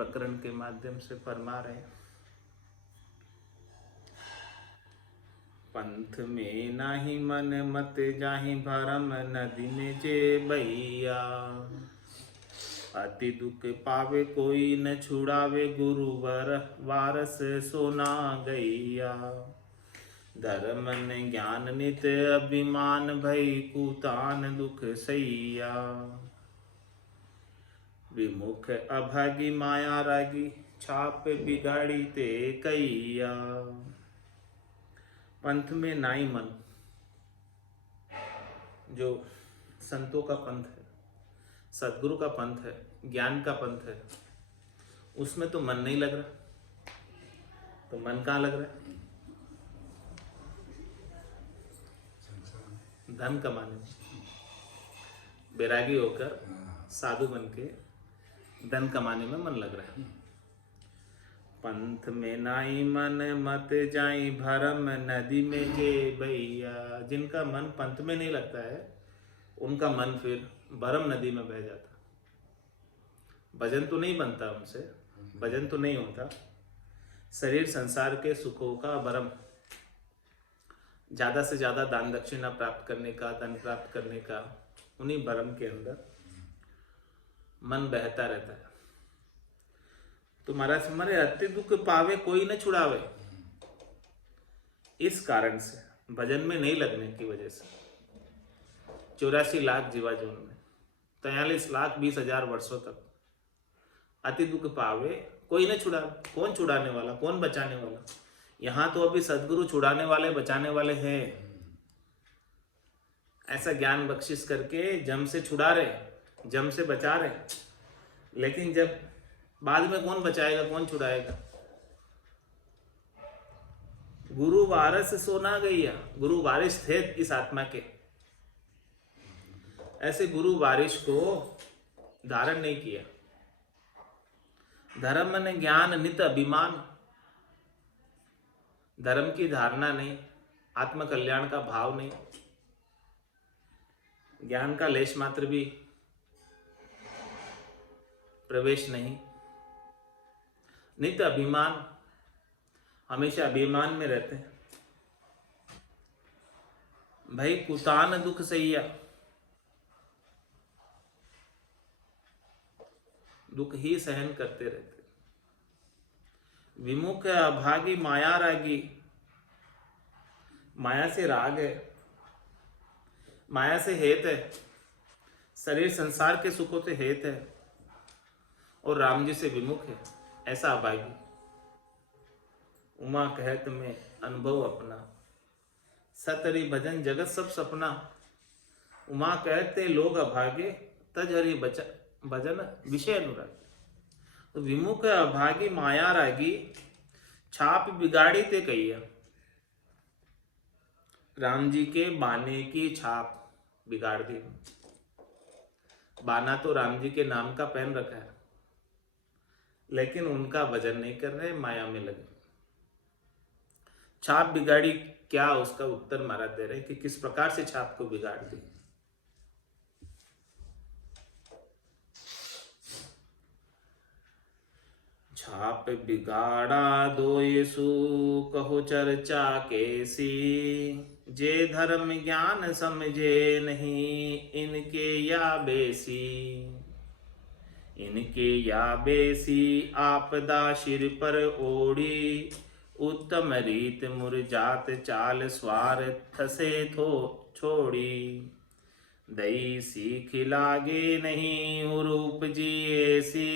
प्रकरण के माध्यम से फरमा रहे हैं। पंथ में नाही मन मत जाहि भरम नदी में जे भैया। अति दुख पावे कोई न छुड़ावे गुरुवर वारस सोना गैया। धर्म न ज्ञान नित अभिमान भई कुतान दुख सैया। विमुख अभागी माया रागी छाप बिगाड़ी ते कैया। पंथ में नाई मन, जो संतों का पंथ है, सदगुरु का पंथ है, ज्ञान का पंथ है, उसमें तो मन नहीं लग रहा। तो मन कहाँ लग रहा है? धन कमाने में। बैरागी होकर साधु बन के धन कमाने में मन लग रहा है। पंथ में नाई मन मत जाई भरम नदी में जे भैया। जिनका मन पंथ में नहीं लगता है, उनका मन फिर भरम नदी में बह जाता। भजन तो नहीं बनता उनसे, भजन तो नहीं होता। शरीर संसार के सुखों का भरम, ज़्यादा से ज़्यादा दान दक्षिणा प्राप्त करने का, धन प्राप्त करने का, उन्हीं भरम के अंदर मन बहता रहता है। तो महाराज हमारे अति दुख पावे कोई न छुड़ावे, इस कारण से भजन में नहीं लगने की वजह से 84 लाख जीवाजोन में 43,20,000 वर्षों तक अति दुख पावे कोई न छुड़ावे। कौन छुड़ाने वाला, कौन बचाने वाला? यहाँ तो अभी सदगुरु छुड़ाने वाले, बचाने वाले हैं। ऐसा ज्ञान बख्शिश करके जम से छुड़ा रहे, जम से बचा रहे, लेकिन जब बाद में कौन बचाएगा, कौन छुड़ाएगा? गुरु वारस सोना गैया। गुरु वारिस थे इस आत्मा के, ऐसे गुरु वारिस को धारण नहीं किया। धर्म ने ज्ञान नित अभिमान, धर्म की धारणा नहीं, आत्म कल्याण का भाव नहीं, ज्ञान का लेश मात्र भी प्रवेश नहीं। नित्य अभिमान, हमेशा अभिमान में रहते हैं। भाई कुतान दुख सैया, दुख ही सहन करते रहते। विमुख अभागी माया रागी, माया से राग है, माया से हेत है, शरीर संसार के सुखों से हेत है और राम जी से विमुख है, ऐसा अभागी। उमा कहत में अनुभव अपना, सतरी भजन जगत सब सपना। उमा कहते लोग अभागे, तज हरि भजन विषय अनुराग। तो विमुख अभागी माया रागी छाप बिगाड़ी ते कहिया। राम जी के बाने की छाप बिगाड़ दी। बाना तो राम जी के नाम का पहन रखा है, लेकिन उनका भजन नहीं कर रहे, माया में लगे। छाप बिगाड़ी क्या, उसका उत्तर महाराज दे रहे कि किस प्रकार से छाप को बिगाड़ दी। छाप बिगाड़ा दोयसु कहो चर्चा कैसी। जे धर्म ज्ञान समझे नहीं, इनके या बेसी। इनके या बेसी आपदा सिर पर ओढ़ी। उत्तम रीत मुरझात चाल स्वार्थ से थो छोड़ी। दई सीख लागे नहीं रूप जी ऐसी।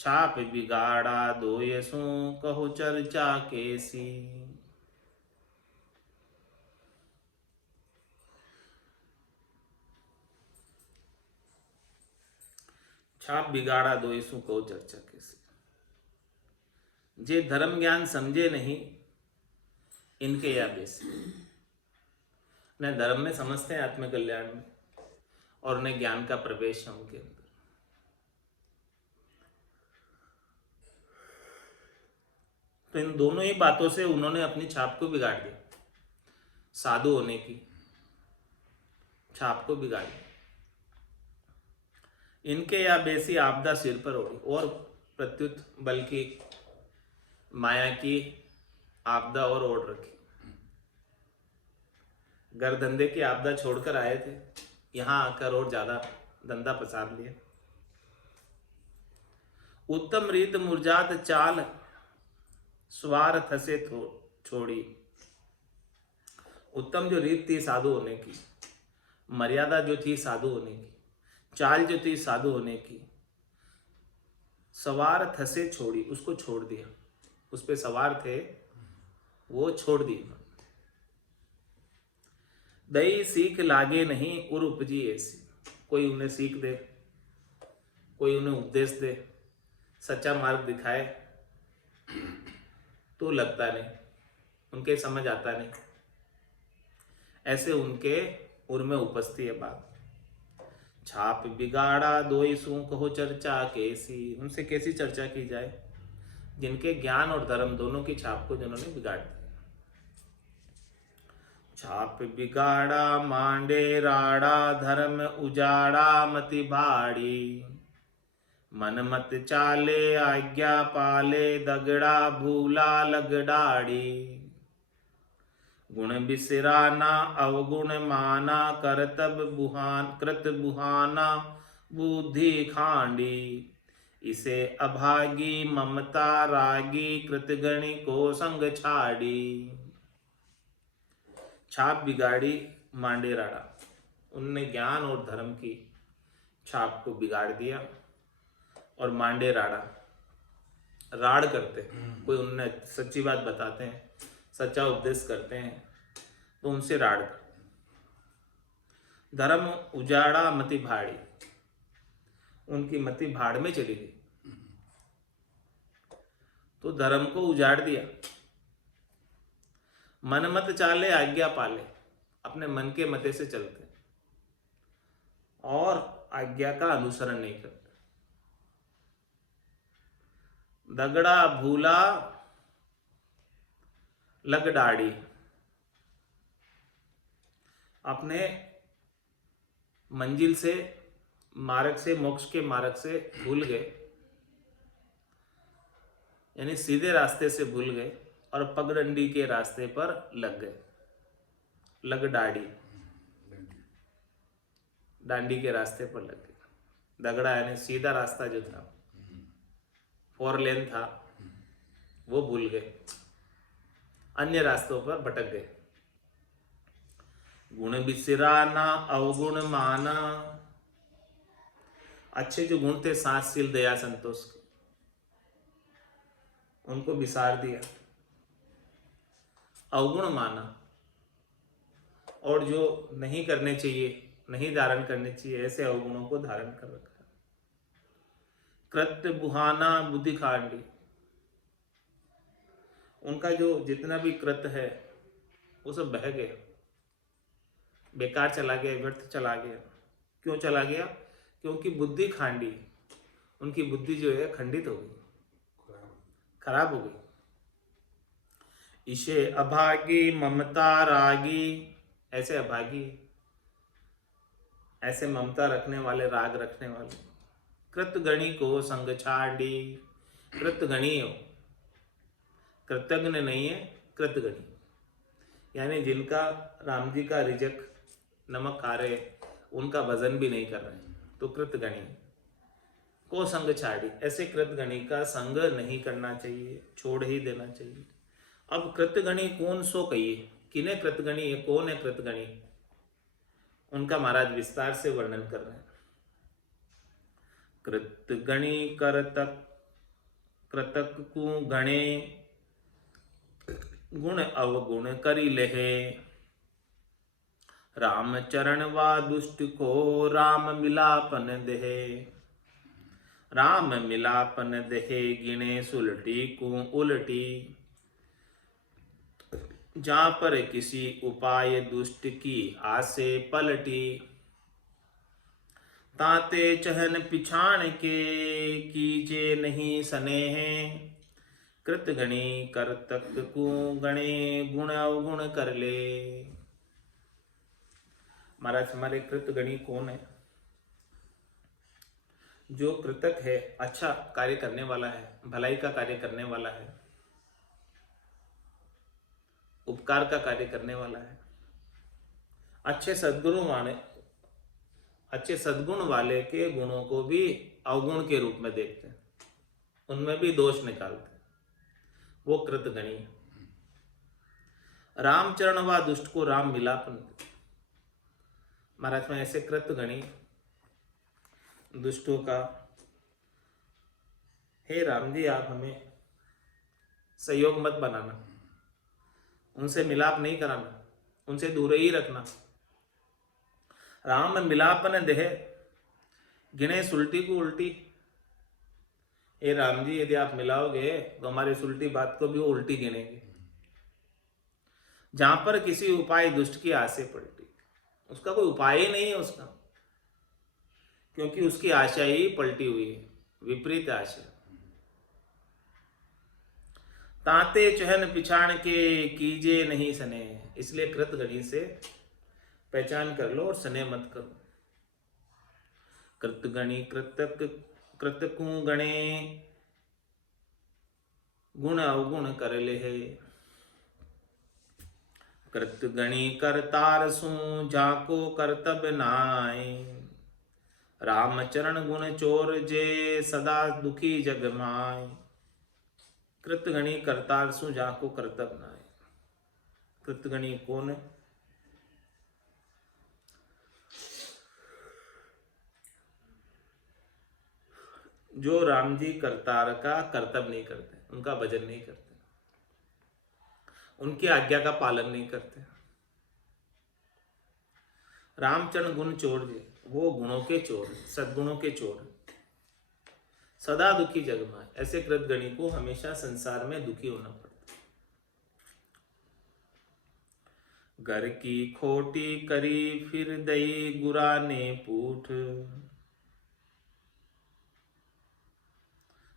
छाप बिगाड़ा दोयसु कहो चर्चा कैसी। छाप बिगाड़ा दोयसु कहो चर्चा कैसी। जे धर्म ज्ञान समझे नहीं, इनके या बेसी। न धर्म में समझते हैं आत्म कल्याण में, और न ज्ञान का प्रवेश है उनके अंदर। तो इन दोनों ही बातों से उन्होंने अपनी छाप को बिगाड़ दिया। साधु होने की छाप को बिगाड़ दिया। इनके या बेसी आपदा सिर पर ओढ़ी। और प्रत्युत बल की माया की आपदा और ओढ़ रखी। घर धंधे की आपदा छोड़कर आए थे, यहाँ आकर और ज्यादा धंधा पसार लिया। उत्तम रीत मुरझात चाल स्वार्थ से छोड़ी। उत्तम जो रीत थी साधु होने की, मर्यादा जो थी साधु होने की, चाल जो थी साधु होने की, स्वार्थ से छोड़ी, उसको छोड़ दिया। उस पे सवार थे, वो छोड़ दिए। दई सीख लागे नहीं उर उपजी ऐसी। कोई उन्हें सीख दे, कोई उन्हें उपदेश दे, सच्चा मार्ग दिखाए तो लगता नहीं, उनके समझ आता नहीं। ऐसे उनके उर में उपस्थित है बात। छाप बिगाड़ा दोई सूख हो चर्चा कैसी। उनसे कैसी चर्चा की जाए जिनके ज्ञान और धर्म दोनों की छाप को जिन्होंने बिगाड़ दिया। छाप बिगाड़ा मांडे राड़ा धर्म उजाड़ा मति भाड़ी। मन मत चाले आज्ञा पाले दगड़ा भूला लगडाड़ी। गुण बिसराना अवगुण माना कृत बुहाना बुद्धि खांडी। इसे अभागी ममता रागी कृतगणि को संग छाड़ी। छाप बिगाड़ी मांडे राड़ा, उनने ज्ञान और धर्म की छाप को बिगाड़ दिया। और मांडे राड़ा, राड़ करते, कोई उन्हें सच्ची बात बताते हैं, सच्चा उपदेश करते हैं तो उनसे राड़। धर्म उजाड़ा मति भाड़ी, उनकी मति भाड़ में चली गई तो धर्म को उजाड़ दिया। मन मत चाले आज्ञा पाले, अपने मन के मते से चलते और आज्ञा का अनुसरण नहीं करते। दगड़ा भूला लगडाड़ी, अपने मंजिल से, मार्ग से, मोक्ष के मार्ग से भूल गए, यानी सीधे रास्ते से भूल गए और पगडंडी के रास्ते पर लग गए। लगडाड़ी, डांडी के रास्ते पर लग गए। दगड़ा यानी सीधा रास्ता जो था, 4 लेन था, वो भूल गए, अन्य रास्तों पर भटक गए। गुण बिसराना अवगुण माना, अच्छे जो गुण थे साहसशील दया संतोष के, उनको बिसार दिया। अवगुण माना, और जो नहीं करने चाहिए, नहीं धारण करने चाहिए, ऐसे अवगुणों को धारण कर रखा। कृत्य बुहाना बुद्धि खांडी, उनका जो जितना भी कृत्य है वो सब बह गया, बेकार चला गया, व्यर्थ चला गया। क्यों चला गया? क्योंकि बुद्धि खांडी, उनकी बुद्धि जो है खंडित हो गई, खराब हो गई। इसे अभागी ममता रागी, ऐसे अभागी, ऐसे ममता रखने वाले, राग रखने वाले। कृतगणी को संग छाड़ी, कृतगणी हो, कृतज्ञ नहीं है, कृतगणी, यानी जिनका राम जी का रिजक नमक खा रहे, उनका भजन भी नहीं कर रहे, तो कृतगणी को संग छाड़ी। ऐसे कृतगणी का संग नहीं करना चाहिए, छोड़ ही देना चाहिए। अब कृतगणी कौन सो कहिए, किने कृतगणी है, कौन है कृतगणी, उनका महाराज विस्तार से वर्णन कर रहे हैं। कृतगणी करतक, कृतक को गणे, गुण अवगुण करी लेहे। राम चरण वा दुष्ट को राम मिलापन देहे। राम मिलापन देहे गिणे सुलटी को उलटी। जहाँ पर किसी उपाय दुष्ट की आसे पलटी। ताते चहन पिछाण के कीजे नहीं स्नेह। कृतगणी करतक को गणे गुण अवगुण कर ले। महाराज हमारे कृतगणी कौन है? जो कृतक है, अच्छा कार्य करने वाला है, भलाई का कार्य करने वाला है, उपकार का कार्य करने वाला है, अच्छे सद्गुण वाले के गुणों को भी अवगुण के रूप में देखते हैं, उनमें भी दोष निकालते हैं, वो कृतगणी है। रामचरण व दुष्ट को राम मिलापन। महाराज में ऐसे कृतगणी दुष्टों का, हे राम जी आप हमें सहयोग मत बनाना, उनसे मिलाप नहीं कराना, उनसे दूर ही रखना। राम मिलापन देह गिने सुलटी को उल्टी। हे राम जी यदि आप मिलाओगे तो हमारी सुलटी बात को भी वो उल्टी गिनेंगे। जहां पर किसी उपाय दुष्ट की आसे पलटी, उसका कोई उपाय ही नहीं है उसका, क्योंकि उसकी आशा ही पलटी हुई है, विपरीत आशा। ताते चहन पिछाण के कीजे नहीं सने, इसलिए कृतगणी से पहचान कर लो और सने मत करो। कृतगणी कृतकु गणे गुण अवगुण कर ले है। कृतगणी करतार सु जाको कर्तव्य नाय, रामचरण गुण चोर जे सदा दुखी जग माय। कृतगणी करतार सु जाको कर्तव्य नाय। कृतगणी कौन है? जो राम जी करतार का कर्तव्य नहीं करते, उनका भजन नहीं करते, उनकी आज्ञा का पालन नहीं करते। रामचरण गुण चोर जी, वो गुणों के चोर, सद्गुणों के चोर, सदा दुखी जगमाए। ऐसे कृतगणी को हमेशा संसार में दुखी होना पड़ता। घर की खोटी करी फिर दई गुरा ने पूठ,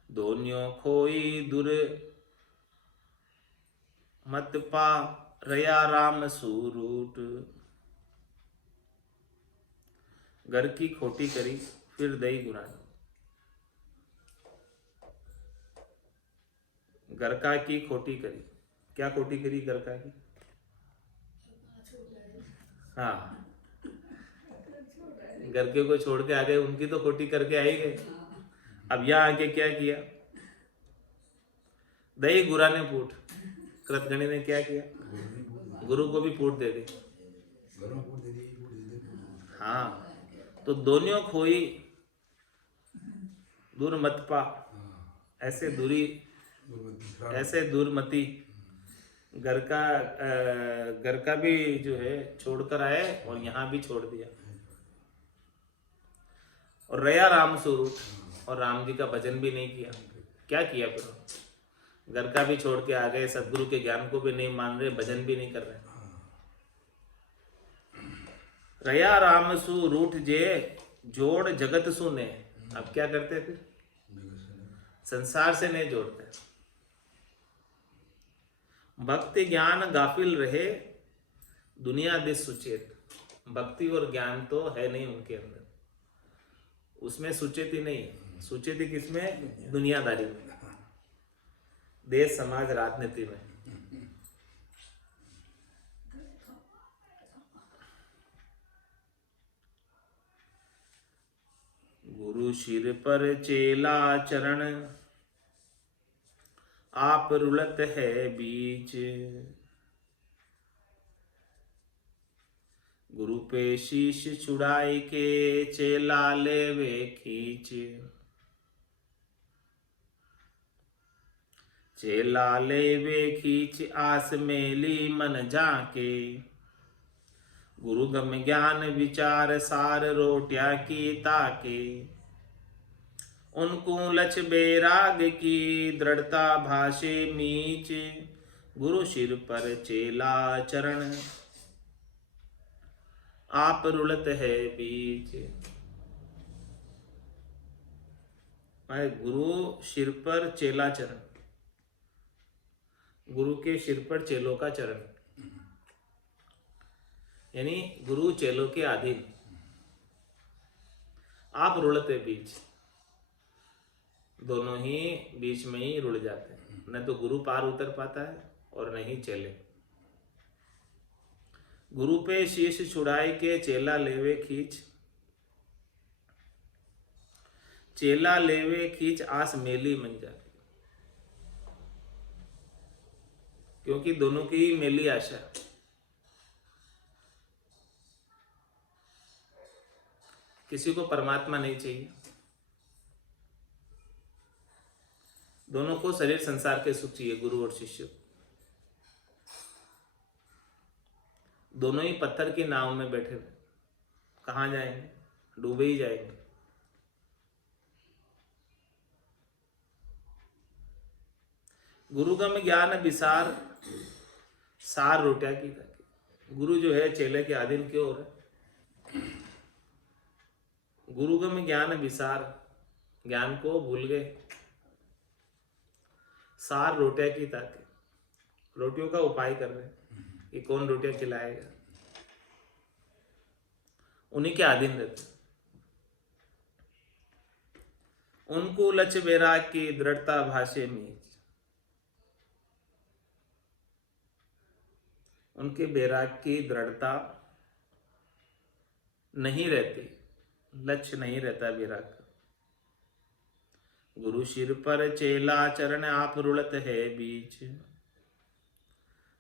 दोनियों खोई दुर मत पा रया राम सूरूट। घर की खोटी करी फिर दई गुरा ने, घर का की खोटी करी। क्या खोटी करी घर का की? हाँ, घर के को छोड़ के आ गए, उनकी तो खोटी करके आ ही गए। अब यहाँ आके क्या किया? दही गुरा ने पूट। कृतगणी ने क्या किया? गुरु को भी पूट दे दी। हाँ, तो दोनों खोई दूर मत पा, ऐसे दूरी, ऐसे दूरमती। घर का भी जो है छोड़कर आए और यहाँ भी छोड़ दिया। और रया राम स्वरूप, और राम जी का भजन भी नहीं किया। क्या किया फिर? घर का भी छोड़ के आ गए, सदगुरु के ज्ञान को भी नहीं मान रहे, भजन भी नहीं कर रहे। रया राम सु रूठ जे जोड़ जगत सुने। अब क्या करते फिर? संसार से नहीं जोड़ते। भक्ति ज्ञान गाफिल रहे दुनिया दे सुचेत। भक्ति और ज्ञान तो है नहीं उनके अंदर, उसमें सुचेती नहीं है। सुचेती किसमें? दुनियादारी में, देश समाज राजनीति में। गुरु सिर पर चेला चरण, आप रुलत है बीच। गुरु पे शीश छुड़ाई के चेला लेवे खींच। चेला लेवे खींच आस मेली मन जाके। गुरु गम ज्ञान विचार सार रोटिया की ताके। उनको लच बेराग की दृढ़ता भाषे मीच। गुरु सिर पर चेला चरण, आप रुलत है बीच। गुरु सिर पर चेला चरण, गुरु के सिर पर चेलों का चरण, यानी गुरु चेलों के अधीन। आप रुलत है बीच, दोनों ही बीच में ही रुड़ जाते हैं, न तो गुरु पार उतर पाता है और न ही चेले। गुरु पे शीश छुड़ाई के चेला लेवे खींच, चेला लेवे खींच आस मेली मन जाती, क्योंकि दोनों की मेली आशा। किसी को परमात्मा नहीं चाहिए, दोनों को शरीर संसार के सुख चाहिए, गुरु और शिष्य। दोनों ही पत्थर की नाव में बैठे हुए, कहाँ जाएंगे? डूबे ही जाएंगे। गुरुगम ज्ञान विसार सार रोटिया की ताकि। गुरु जो है चेले के अधीन क्यों हो रहा है? गुरुगम ज्ञान विसार, ज्ञान को भूल गए। सार रोटिया की ताकि, रोटियों का उपाय कर रहे हैं कि कौन रोटियां खिलाएगा, उन्हीं के अधीन रहते। उनको लक्ष्य वैराग की दृढ़ता भाषे में, उनके वैराग की दृढ़ता नहीं रहती, लक्ष्य नहीं रहता वैराग का। गुरु सिर पर चेला चरण आप रुड़त है बीच,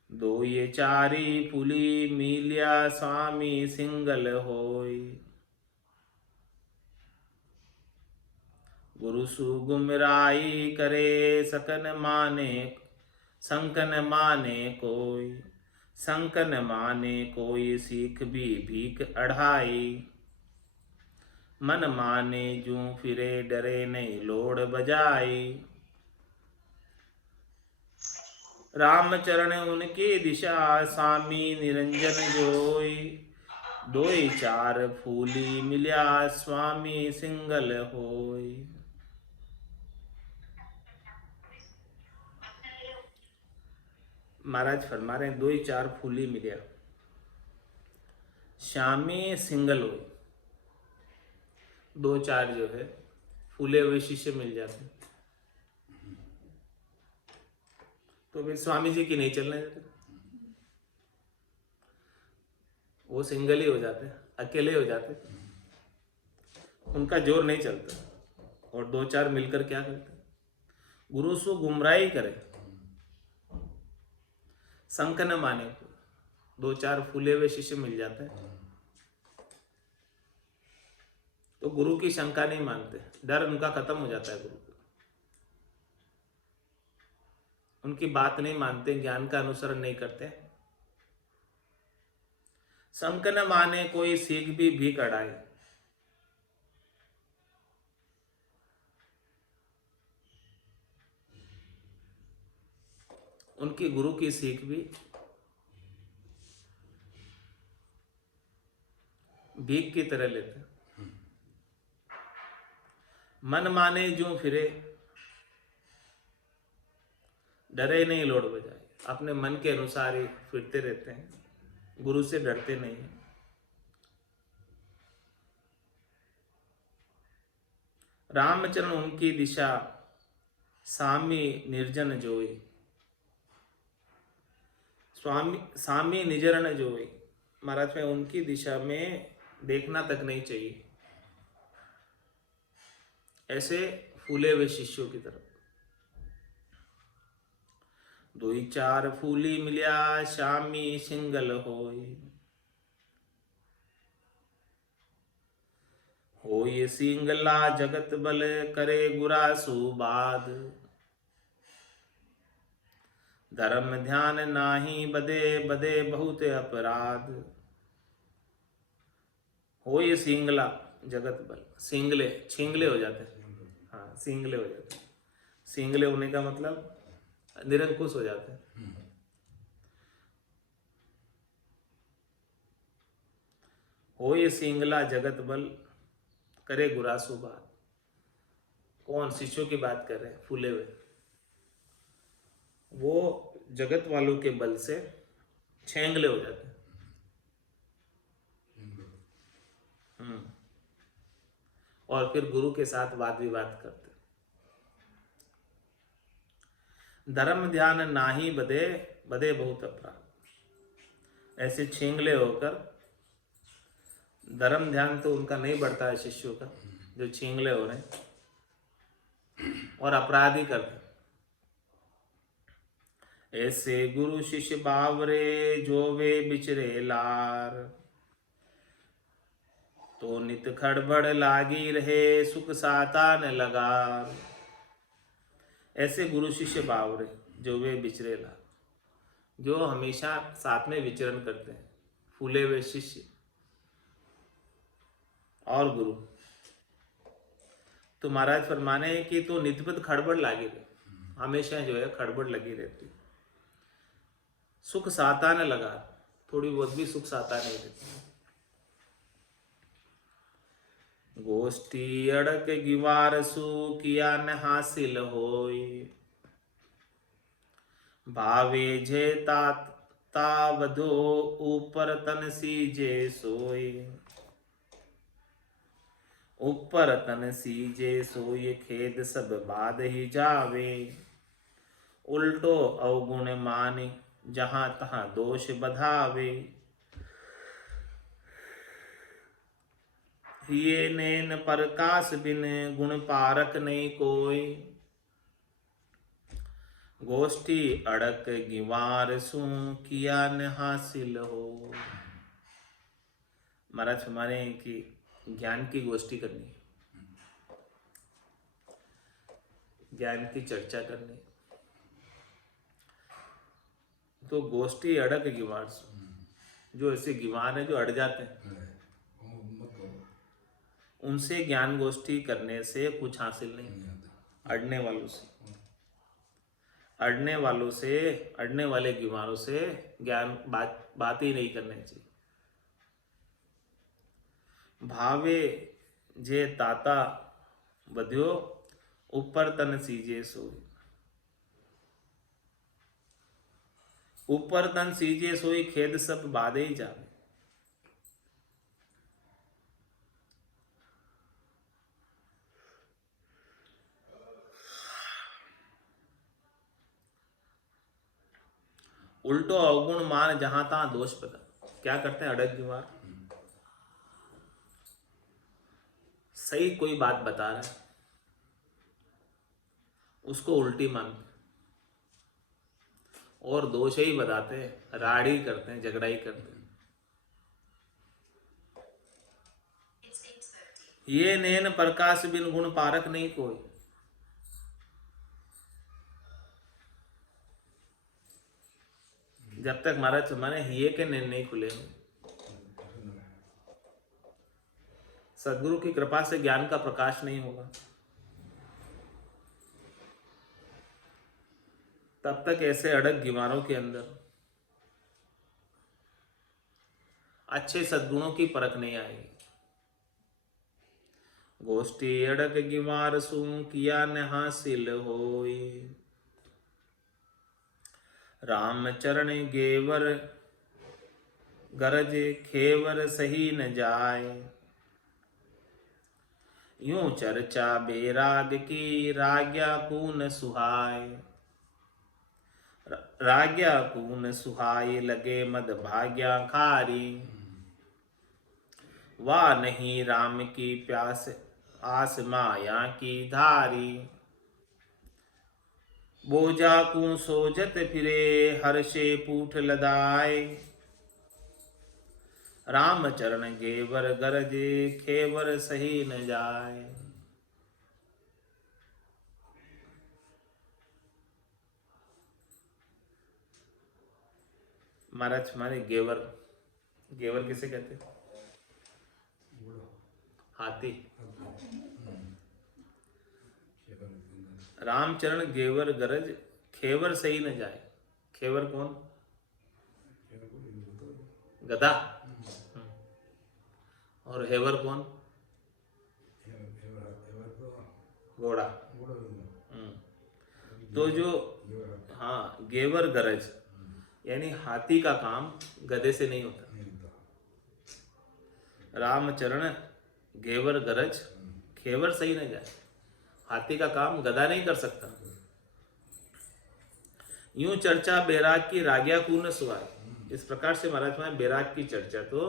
दो ये चारी पुली मिलिया स्वामी सिंगल होय। गुरु सुगुमराई करे सकन माने, संकन माने कोई, संकन माने कोई सीख भी भीख अढ़ाई। मन माने जूं फिरे डरे नहीं लोड़ बजाई। रामचरण उनकी दिशा स्वामी निरंजन जोई, दोई चार फूली मिल्या स्वामी सिंगल होय। महाराज फरमा रहे हैं, दो ही चार फूली मिलिया श्यामी सिंगल हुई। दो चार जो है फूले हुए शीशे मिल जाते तो फिर स्वामी जी की नहीं चलने देते, वो सिंगल ही हो जाते, अकेले हो जाते, उनका जोर नहीं चलता। और दो चार मिलकर क्या करते? गुरु सो गुमराही करे, संक न माने, दो चार फूले हुए शिष्य मिल जाते हैं तो गुरु की शंका नहीं मानते, डर उनका खत्म हो जाता है। गुरु उनकी बात नहीं मानते, ज्ञान का अनुसरण नहीं करते। संक न माने कोई सीख भी भीख अड़ाए, उनकी गुरु की सीख भी भीख की तरह लेते। मन माने जो फिरे डरे नहीं लोड़ बजाए, अपने मन के अनुसार ही फिरते रहते हैं, गुरु से डरते नहीं हैं। रामचरण उनकी दिशा स्वामी निर्जन जोई, स्वामी स्वामी निजरण जोई। महाराज में उनकी दिशा में देखना तक नहीं चाहिए, ऐसे फूले हुए शिष्यों की तरफ। दुई चार फूली मिलिया श्यामी सिंगल होई, होय सिंगला जगत बल करे गुरासु बाद। धर्म ध्यान नाही बदे बदे बहुत अपराध। होय सिंगला जगत बल, सिंगले छिंगले हो जाते हैं। हाँ, सिंगले हो जाते हैं। सिंगले होने का मतलब निरंकुश हो जाते हैं। होय सिंगला जगत बल करे गुरासु बात। कौन? शिष्यों की बात कर रहे हैं, फूले हुए। वो जगत वालों के बल से छेंगले हो जाते हैं। और फिर गुरु के साथ वाद विवाद करते। धर्म ध्यान नाही बदे, बदे बहुत अपराध। ऐसे छींगले होकर, धर्म ध्यान तो उनका नहीं बढ़ता है शिष्यों का, जो छींगले हो रहे हैं और अपराधी करते। ऐसे गुरु शिष्य बावरे, जो वे बिचरे लार, तो नित खड़बड़ लागी रहे, सुख साता न लगा। ऐसे गुरु शिष्य बावरे, जो वे बिचरे लार, जो हमेशा साथ में विचरण करते हैं, फूले हुए शिष्य और गुरु। तो महाराज फरमाने कि तो नित्यपद खड़बड़ लागी रहे, हमेशा जो है खड़बड़ लगी रहती, सुख साता न लगा, थोड़ी बहुत भी सुख साता नहीं रहती। गोष्ठी अड़क गिवार सु, किया न हासिल होय, भावे जे ता बधो, ऊपर तन सीजे सोय। ऊपर तन सीजे सोय, खेद सब बाद ही जावे, उल्टो अवगुण माने, जहां तहां दोष बधावे। ये नैन प्रकाश बिन, गुण पारक नहीं कोई, गोष्ठी अड़क गिवार सु, किया न हासिल हो। महाराज हमारे कि ज्ञान की गोष्ठी करनी, ज्ञान की चर्चा करनी, तो गोष्ठी अड़क गिवार सु, जो ऐसे गिवार है जो अड़ जाते हैं, उनसे ज्ञान गोष्ठी करने से कुछ हासिल नहीं। अड़ने वालों से, अड़ने वालों से, अड़ने वाले गिवारों से ज्ञान बात ही नहीं करनी चाहिए। भावे जे ताता बध्यो, ऊपर तन सीजे सोई। ऊपर तन सीजे सोई, खेद सब बाधे ही जावे। उल्टो अवगुण मान, जहां तहां दोष पता। क्या करते हैं अड़क गिवार, सही कोई बात बता रहा है उसको उल्टी मानते और दोष ही बताते हैं, राड़ ही करते हैं, झगड़ा ही करते हैं। ये नैन प्रकाश बिन, गुण पारक नहीं कोई। जब तक महाराज हमारे हिये के नैन नहीं खुले, सदगुरु की कृपा से ज्ञान का प्रकाश नहीं होगा, तब तक ऐसे अड़क गिवारों के अंदर अच्छे सद्गुणों की परख नहीं आएगी। गोष्ठी अड़क गिवार सु, किया न हासिल होय, राम चरण गेवर गरज, खेवर सही न जाय। यूं चर्चा बेराग की, राज्ञा कून सुहाय। राज्ञा कून सुहाय, लगे मद भाग्या खारी। वाह नहीं राम की प्यास, आस माया की धारी। बोझा कूं सोजत फिरे, हर्षे पूठ लदाय। राम चरण गेवर गरजे, खेवर सही न जाय। महाराज हमारे गेवर, गेवर किसे कहते हैं? हाथी। रामचरण गेवर गरज, खेवर सही न जाए। खेवर कौन? गधा। और हेवर कौन? घोड़ा। तो जो हाँ गेवर गरज यानी हाथी का काम गधे से नहीं होता। रामचरण गेवर गरज, खेवर सही न जाए। हाथी का काम गधा नहीं कर सकता। यूं चर्चा बैराग की राग्या को न सुहाए। इस प्रकार से महाराज में बैराग की चर्चा तो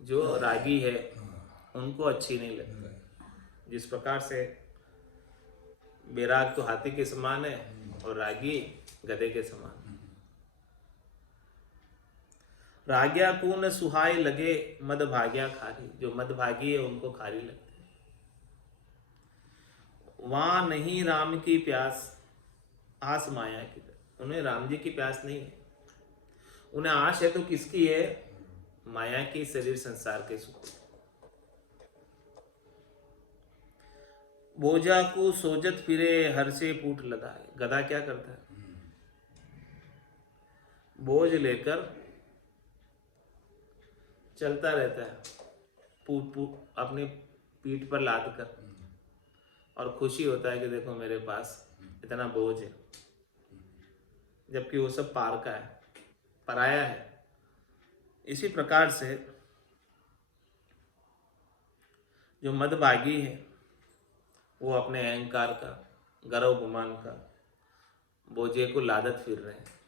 जो रागी है उनको अच्छी नहीं लगती। जिस प्रकार से बैराग तो हाथी के समान है और रागी गधे के समान। राग्या को न सुहाय लगे मद भाग्या खारी। जो मद भागी है उनको खारी लगती है। वहां नहीं राम की प्यास आस माया की। उन्हें राम जी की प्यास नहीं है, उन्हें आश है तो किसकी है? माया की, शरीर संसार के सुख। बोझा को सोजत फिरे हर से पूठ लगाए। गधा क्या करता है? बोझ लेकर चलता रहता है अपनी पीठ पर लाद कर, और खुशी होता है कि देखो मेरे पास इतना बोझ है, जबकि वो सब पार का है, पराया है। इसी प्रकार से जो मदभागी है वो अपने अहंकार का, गर्व गुमान का बोझे को लादत फिर रहे हैं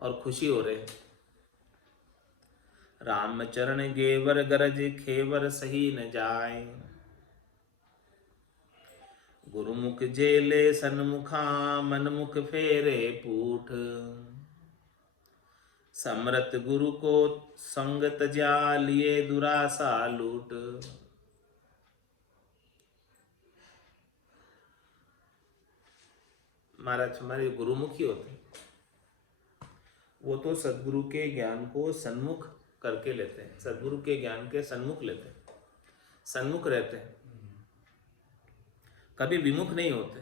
और खुशी हो रहे हैं। राम चरण गेवर गरज खेवर सही न जाए। गुरुमुख जेले सन्मुखा मनमुख फेरे पूठ। समरत गुरु को संग तजा लिए दुरासा लूट। महाराज हमारे गुरुमुखी होते हैं, वो तो सदगुरु के ज्ञान को सन्मुख करके लेते हैं, सदगुरु के ज्ञान के सन्मुख लेते हैं, सन्मुख रहते हैं, कभी विमुख नहीं होते।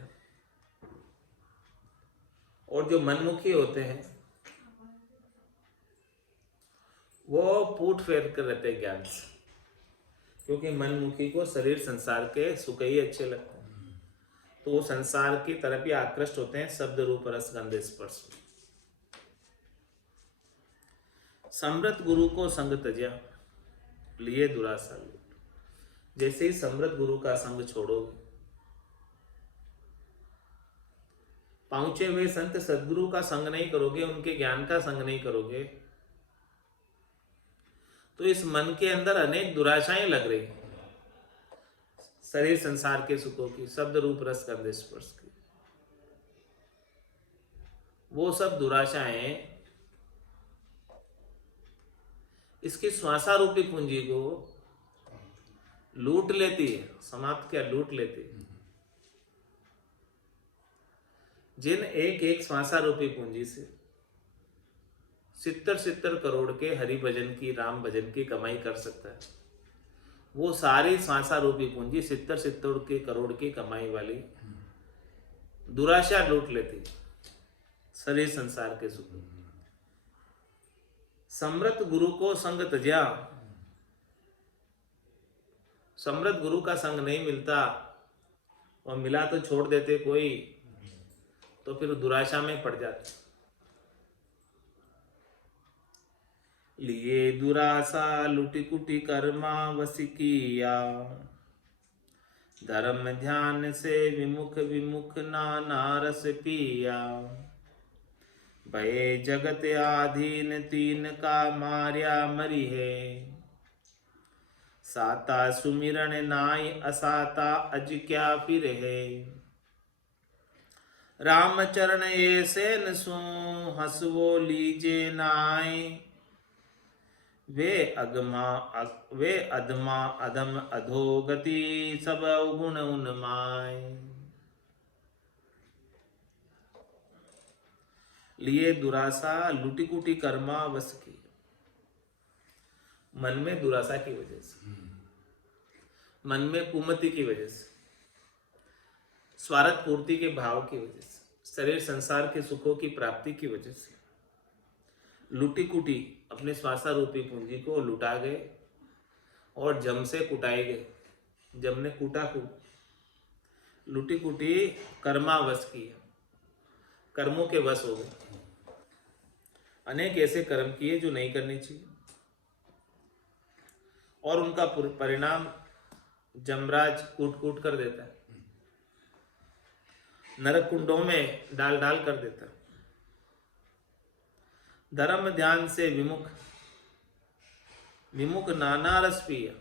और जो मनमुखी होते हैं वो पूठ फेर कर रहते हैं ज्ञान से, क्योंकि मनमुखी को शरीर संसार के सुख ही अच्छे लगते हैं, तो वो संसार की तरफ ही आकृष्ट होते हैं, शब्द रूप रस गंध स्पर्श। समृत गुरु को संग तज्या लिए दुरासा लूट। जैसे ही समृत गुरु का संग छोड़ोगे, पहुंचे हुए संत सदगुरु का संग नहीं करोगे, उनके ज्ञान का संग नहीं करोगे, तो इस मन के अंदर अनेक दुराशाएं लग रही, शरीर संसार के सुखों की, शब्द रूप रस गंध स्पर्श की। वो सब दुराशाएं इसकी श्वासा रूपी पूंजी को लूट लेती है, समाप्त क्या लूट लेती है। जिन एक एक श्वासा रूपी पूंजी से 70 करोड़ के हरि भजन की, राम भजन की कमाई कर सकता है, वो सारी श्वासा रूपी पूंजी 70 करोड़ की कमाई वाली दुराशा लूट लेती, शरीर संसार के सुख। समृत गुरु को संग तज्या। समृत गुरु का संग नहीं मिलता, और मिला तो छोड़ देते कोई, तो फिर दुराशा में पड़ जाते। लिए दुरासा लुटी कुटी कर्मा वसी किया। धर्म ध्यान से विमुख विमुख नाना रस पिया। भय जगत आधीन तीन का मार्या मरी है। साता सुमिरन नाई असाता अज क्या फिर है। राम चरण ऐसे नसु हसवो लीजे नाय। वे अधमा अधम अधोगति सब गुण उन्माय। लिए दुरासा लुटी कुटी कर्मा वश की। मन में दुरासा की वजह से, मन में कुमति की वजह से, स्वार्थ पूर्ति के भाव की वजह से, शरीर संसार के सुखों की प्राप्ति की वजह से लुटी कुटी अपने श्वासा रूपी पूंजी को लुटा गए और जम से कुटाए गए। जम ने कूटा खूब, लुटी कुटी कर्मा वश की, कर्मों के वश हो गए। अनेक ऐसे कर्म किए जो नहीं करने चाहिए, और उनका परिणाम जमराज कूट कूट कर देता है। नरक कुंडों में डाल डाल कर देता। धर्म ध्यान से विमुख, विमुख नाना रस पिया,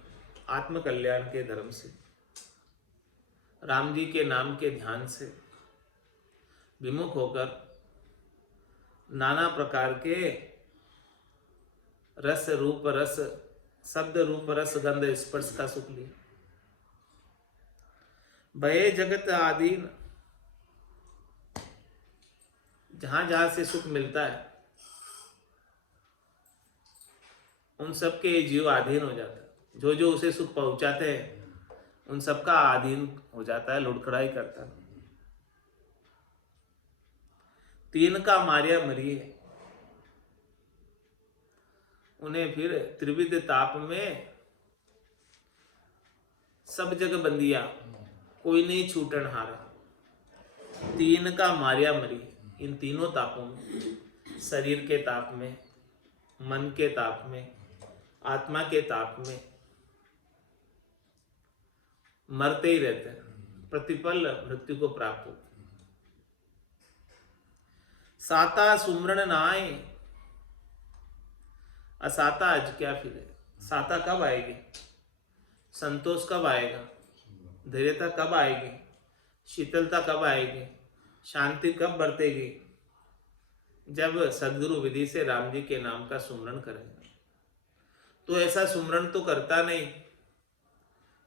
आत्म कल्याण के धर्म से, राम जी के नाम के ध्यान से विमुख होकर नाना प्रकार के रस रूप रस शब्द रूप रस गंध स्पर्श का सुख लिया। भये जगत आधीन, जहां जहां से सुख मिलता है उन सब के जीव अधीन हो जाता है। जो जो उसे सुख पहुंचाते हैं उन सब का अधीन हो जाता है, लुढ़खड़ाई करता है। तीन का मारिया मरिए, उन्हें फिर त्रिविध ताप में सब जग बंदिया, कोई नहीं छूटन हारा। तीन का मारिया मरी, इन तीनों तापों में, शरीर के ताप में, मन के ताप में, आत्मा के ताप में मरते ही रहते हैं, प्रतिपल मृत्यु को प्राप्त होते। साता सुमरण नाय, असाता आज क्या फिरे। साता कब आएगी, संतोष कब आएगा, धैर्यता कब आएगी, शीतलता कब आएगी, शांति कब बरतेगी, जब सदगुरु विधि से राम जी के नाम का सुमरण करेगा। तो ऐसा सुमरण तो करता नहीं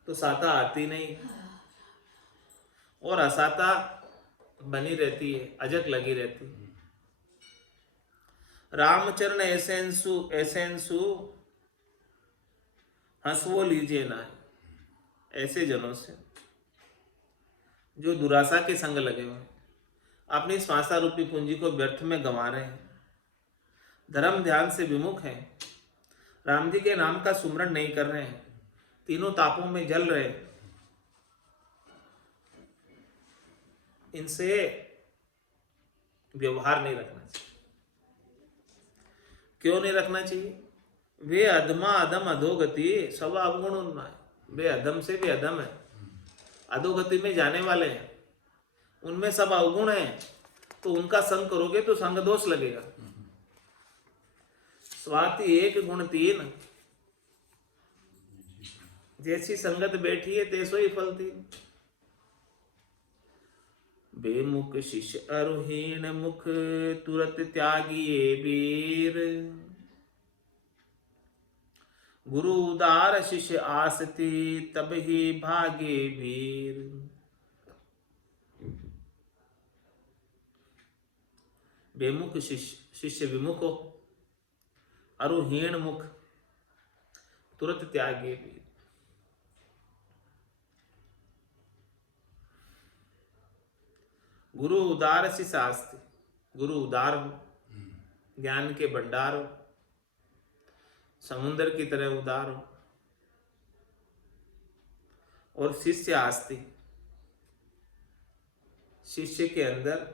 तो साता आती नहीं, और असाता बनी रहती है, अजक लगी रहती है। रामचरण ऐसेंसु हंसवो लीजिए ना, ऐसे जनों से जो दुराशा के संग लगे हुए हैं, अपनी श्वासा रूपी पूंजी को व्यर्थ में गंवा रहे हैं, धर्म ध्यान से विमुख हैं, राम जी के नाम का सुमरण नहीं कर रहे हैं, तीनों तापों में जल रहे हैं, इनसे व्यवहार नहीं रखना चाहिए। क्यों नहीं रखना चाहिए? वे अधमा अधम अधोगति सब अवगुण उन्माय, वे अधम से भी अधम है, अधोगति में जाने वाले हैं, उनमें सब अवगुण हैं, तो उनका संग करोगे तो संग दोष लगेगा। स्वाति एक गुण तीन, जैसी संगत बैठी है तैसो ही फल तीन। बेमुख शिष्य अरुहीन मुख, तुरत त्यागिए वीर। गुरु उदार शिष्य आसती, तब ही भागे वीर। बेमुख शिष्य विमुख हो, अरुहीन मुख, तुरत त्यागिए वीर। गुरु उदार सी शास्त्री, गुरु उदार हो, ज्ञान के भंडार हो, समुद्र की तरह उदार हो, और शिष्य आस्ती, शिष्य के अंदर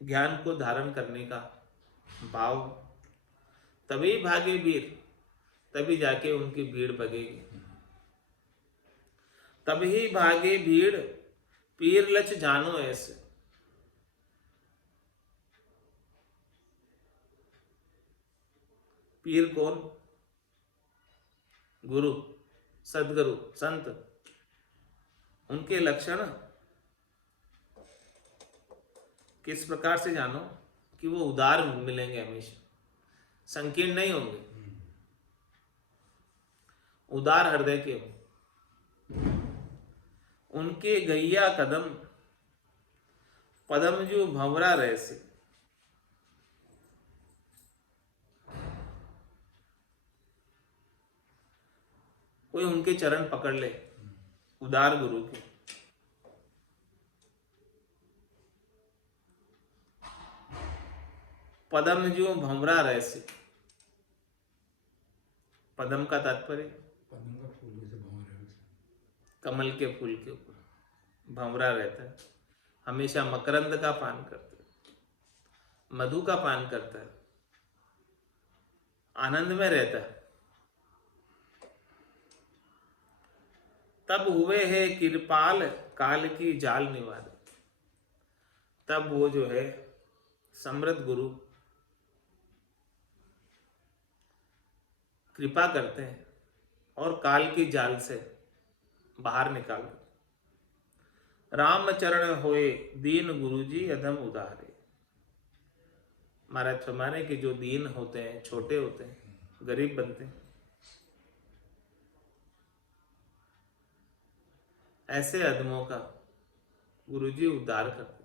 ज्ञान को धारण करने का भाव, तभी भागे वीर, तभी जाके उनकी भीड़ भगेगी। तभी भागे भीड़, पीर लच जानो ऐसे। पीर कौन? गुरु, सदगुरु, संत। उनके लक्षण किस प्रकार से जानो कि वो उदार मिलेंगे, हमेशा संकीर्ण नहीं होंगे, उदार हृदय के हो। उनके गैया कदम, पदम जो भंवरा रहसे। कोई उनके चरण पकड़ ले, उदार गुरु के, पदम जो भंवरा रहसे। पदम का तात्पर्य कमल के फूल के ऊपर भंवरा रहता है, हमेशा मकरंद का पान करता है, मधु का पान करता है, आनंद में रहता है। तब हुए है कृपाल, काल की जाल निवार। तब वो जो है समृद्ध गुरु कृपा करते हैं और काल की जाल से बाहर निकाल। रामचरण होए दीन गुरुजी अधम उदारे। महाराज फरमाने कि जो दीन होते हैं, छोटे होते हैं, गरीब बनते हैं, ऐसे अधमों का गुरुजी उद्धार करते।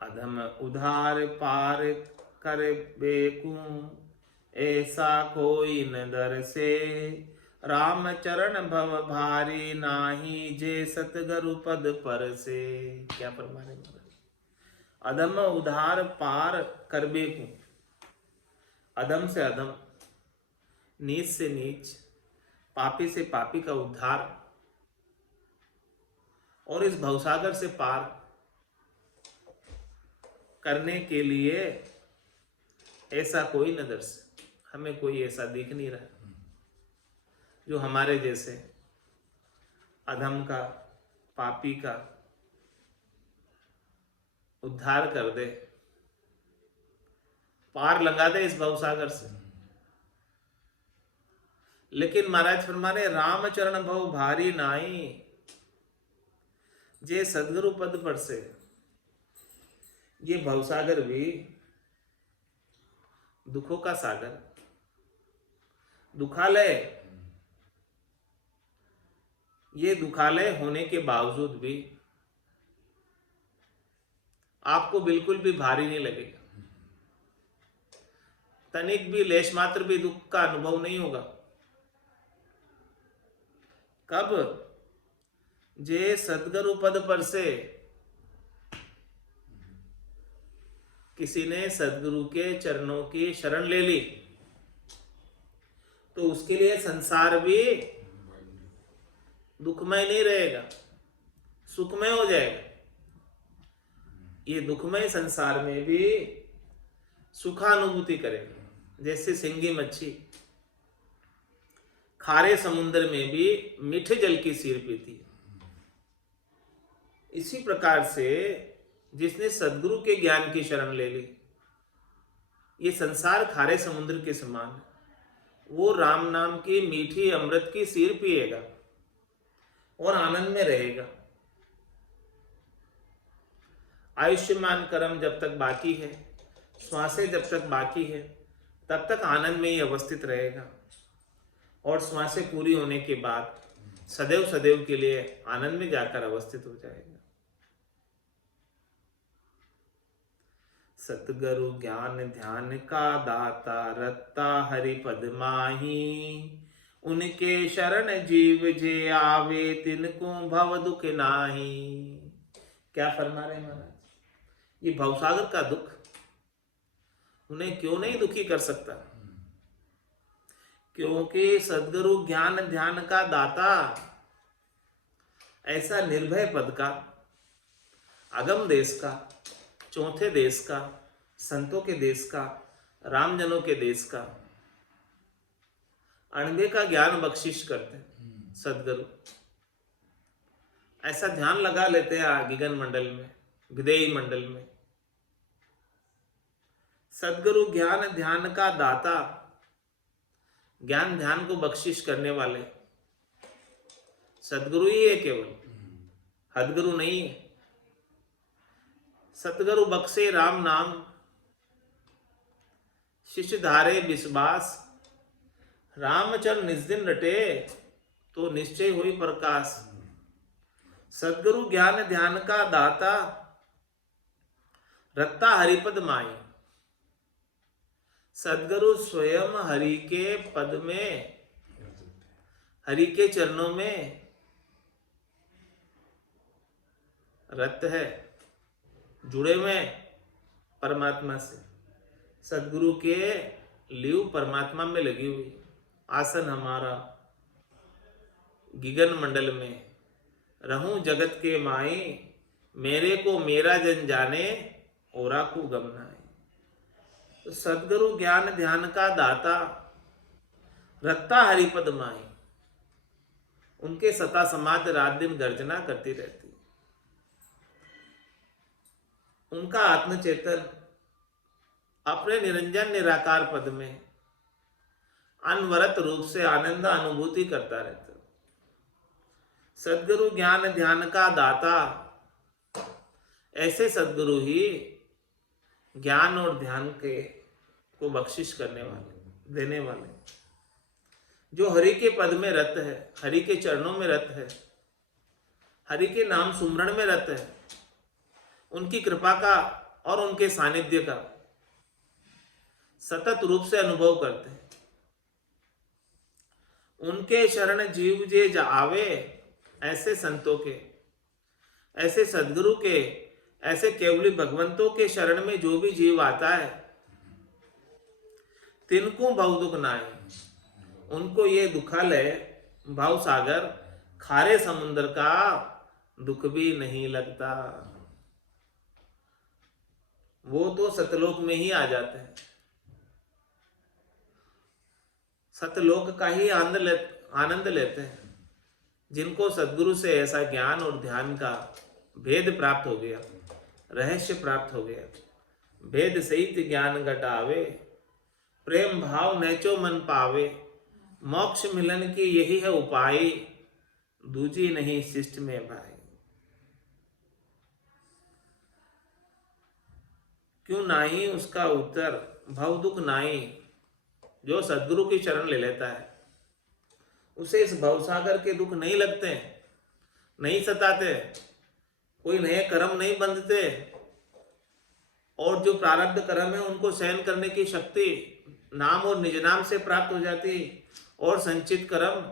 अधम उधार पार कर बेकू, ऐसा कोई न दर से। राम चरण भव भारी नाही, जे सतगुरु पद पर से। क्या फरमा रहे महाराज? अधम उधार पार कर बेकू, अधम से अधम, नीच से नीच, पापी से पापी का उद्धार और इस भवसागर से पार करने के लिए ऐसा कोई न दर्श। हमें कोई ऐसा दिख नहीं रहा जो हमारे जैसे अधम का, पापी का उद्धार कर दे, पार लगा दे इस भवसागर से। लेकिन महाराज फरमाने रामचरण भव भारी नाई, जे सदगुरु पद पर से। ये भवसागर भी दुखों का सागर, दुखालय। ये दुखालय होने के बावजूद भी आपको बिल्कुल भी भारी नहीं लगेगा, तनिक भी, लेश मात्र भी दुख का अनुभव नहीं होगा। कब? जे सदगुरु पद पर से किसी ने सदगुरु के चरणों की शरण ले ली, तो उसके लिए संसार भी दुखमय नहीं रहेगा, सुखमय हो जाएगा। ये दुखमय संसार में भी सुखानुभूति करेगा। जैसे सिंगी मच्छी खारे समुद्र में भी मीठे जल की सीर पीती है, इसी प्रकार से जिसने सदगुरु के ज्ञान की शरण ले ली, ये संसार खारे समुद्र के समान है, वो राम नाम की मीठी अमृत की सीर पिएगा और आनंद में रहेगा। आयुष्मान कर्म जब तक बाकी है, श्वासें जब तक बाकी है, तब तक आनंद में ही अवस्थित रहेगा। और श्वासें पूरी होने के बाद सदैव सदैव के लिए आनंद में जाकर अवस्थित हो जाएगा। सतगुरु ज्ञान ध्यान का दाता, रत्ता हरि पद माही। उनके शरण जीव जे आवे, तिनको भव दुख नाही। क्या फरमा रहे महाराज? ये भवसागर का दुख उन्हें क्यों नहीं दुखी कर सकता? क्योंकि सदगुरु ज्ञान ध्यान का दाता ऐसा निर्भय पद का, अगम देश का, चौथे देश का, संतों के देश का, रामजनों के देश का अणबे का ज्ञान बख्शिश करते हैं सदगुरु। ऐसा ध्यान लगा लेते हैं गिगन मंडल में, विदेही मंडल में। सदगुरु ज्ञान ध्यान का दाता, ज्ञान ध्यान को बख्शिश करने वाले सदगुरु ही है केवल, हदगुरु नहीं है। सतगुरु बख्शे राम नाम, शिष्य धारे विश्वास। रामचरण निज दिन रटे, तो निश्चय हुई प्रकाश। सदगुरु ज्ञान ध्यान का दाता, रत्ता हरिपद माई। सदगुरु स्वयं हरि के पद में, हरि के चरणों में रत है, जुड़े हुए परमात्मा से। सदगुरु के लिव परमात्मा में लगी हुई। आसन हमारा गिगन मंडल में, रहूं जगत के माई। मेरे को मेरा जन जाने, ओरा को गम नाई। तो सदगुरु ज्ञान ध्यान का दाता, रत्ता हरिपद माई, उनके सता समाज रात दिन गर्जना करती रहती। उनका आत्मचेतन अपने निरंजन निराकार पद में अनवरत रूप से आनंद अनुभूति करता रहता। सद्गुरु ज्ञान ध्यान का दाता, ऐसे सद्गुरु ही ज्ञान और ध्यान के को बख्शिश करने वाले, देने वाले, जो हरि के पद में रत है, हरि के चरणों में रत है, हरि के नाम सुमरण में रत है, उनकी कृपा का और उनके सानिध्य का सतत रूप से अनुभव करते हैं। उनके शरण जीव जे आवे, ऐसे संतों के, ऐसे सद्गुरु के, ऐसे केवली भगवंतों के शरण में जो भी जीव आता है, तिनको भाव दुख नाय, उनको ये दुखालय भाव सागर खारे समुद्र का दुख भी नहीं लगता। वो तो सतलोक में ही आ जाते हैं, सतलोक का ही आनंद लेते हैं। जिनको सद्गुरु से ऐसा ज्ञान और ध्यान का भेद प्राप्त हो गया, रहस्य प्राप्त हो गया, भेद सहित ज्ञान घटावे, प्रेम भाव नैचो मन पावे, मोक्ष मिलन की यही है उपाय, दूजी नहीं शिष्ट में भाई। क्यों नाही उसका उत्तर, भव दुख नाही। जो सद्गुरु की शरण ले लेता है, उसे इस भवसागर के दुख नहीं लगते, नहीं सताते, कोई नए कर्म नहीं बंधते, और जो प्रारब्ध कर्म है उनको सहन करने की शक्ति नाम और निज नाम से प्राप्त हो जाती, और संचित कर्म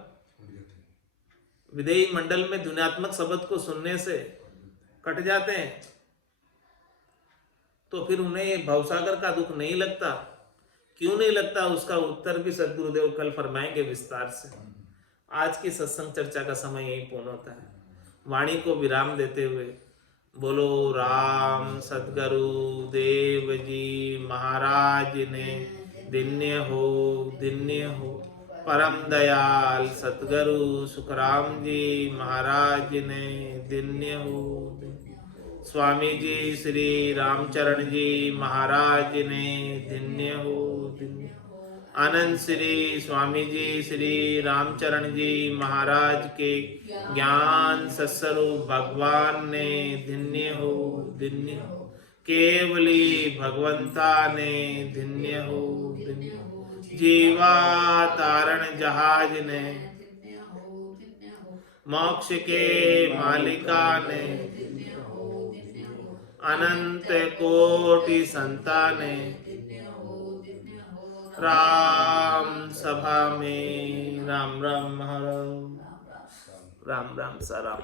विदेही मंडल में ध्वन्यात्मक शब्द को सुनने से कट जाते हैं। तो फिर उन्हें ये भवसागर का दुख नहीं लगता। क्यों नहीं लगता, उसका उत्तर भी सद्गुरुदेव कल फरमाएंगे विस्तार से। आज की सत्संग चर्चा का समय यही पूर्ण होता है। वाणी को विराम देते हुए बोलो राम सद्गुरु देव जी महाराज ने दिन्य हो, दिन्य हो। परम दयाल सद्गुरु सुखराम जी महाराज ने दिन्य हो। स्वामी जी श्री रामचरण जी महाराज ने दिन्य हो, दिन्य। आनंद श्री स्वामी जी श्री रामचरण जी महाराज के ज्ञान सत्स्वरूप भगवान ने दिन्य हो, दिन्य हो। केवली भगवंता ने दिन्य हो, दिन्य हो। जीवा तारण जहाज ने, मोक्ष के मालिका ने, अनंत कोटि संताने, राम सभा में राम राम हर राम राम सा राम।